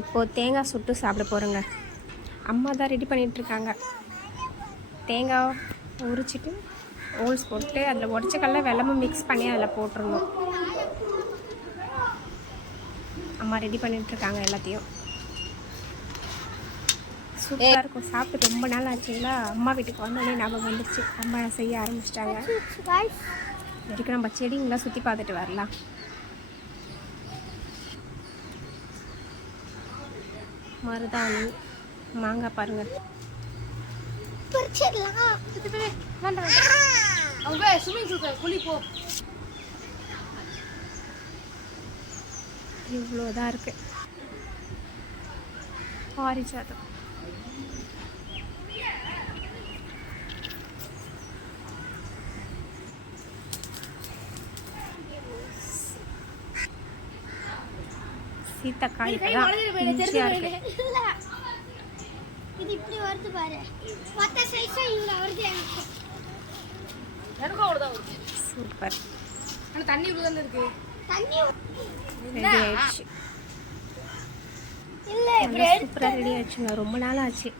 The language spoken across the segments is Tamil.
இப்போது தேங்காய் சுட்டு சாப்பிட போகிறோங்க. அம்மா தான் ரெடி பண்ணிகிட்ருக்காங்க. தேங்காய் உரிச்சிட்டு ஹோல்ஸ் போட்டு அதில் உடச்சக்கல்ல வெல்லமும் மிக்ஸ் பண்ணி அதில் போட்டுருணும். அம்மா ரெடி பண்ணிகிட்ருக்காங்க எல்லாத்தையும். சூப்பராக இருக்கும். சாப்பிட்டு ரொம்ப நாள் ஆச்சுங்களா, அம்மா வீட்டுக்கு வந்தோடனே ஞாபகம் வந்துடுச்சு. அம்மா செய்ய ஆரம்பிச்சிட்டாங்க. இதுக்கு நம்ம செடிங்களாம் சுற்றி பார்த்துட்டு வரலாம். மருதாணி, மாங்காய் பாருங்கள். இவ்வளோதான் இருக்கு. பாரிஜாதம் சீத்தாக்காய் ஈஸியாக இருக்கு. இது இப்படி வருது பாரு. மொத்த சைஸா இவ்வளோ வருது எனக்கு. எனக்கும் அவ்வளோதான் வருது. சூப்பர். ஆனால் தண்ணி இவ்வளோ தானே இருக்கு. தண்ணி ரெடி ஆயிடுச்சு. இல்லை சூப்பராக ரெடி ஆயிடுச்சுங்க. ரொம்ப நாள் ஆச்சு.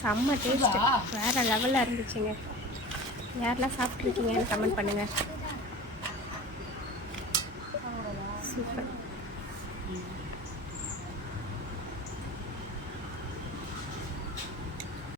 செம்ம டேஸ்ட்டு, வேறு லெவலில் இருந்துச்சுங்க. யாரெல்லாம் சாப்பிட்ருக்கீங்கன்னு கமெண்ட் பண்ணுங்கள். சூப்பர்.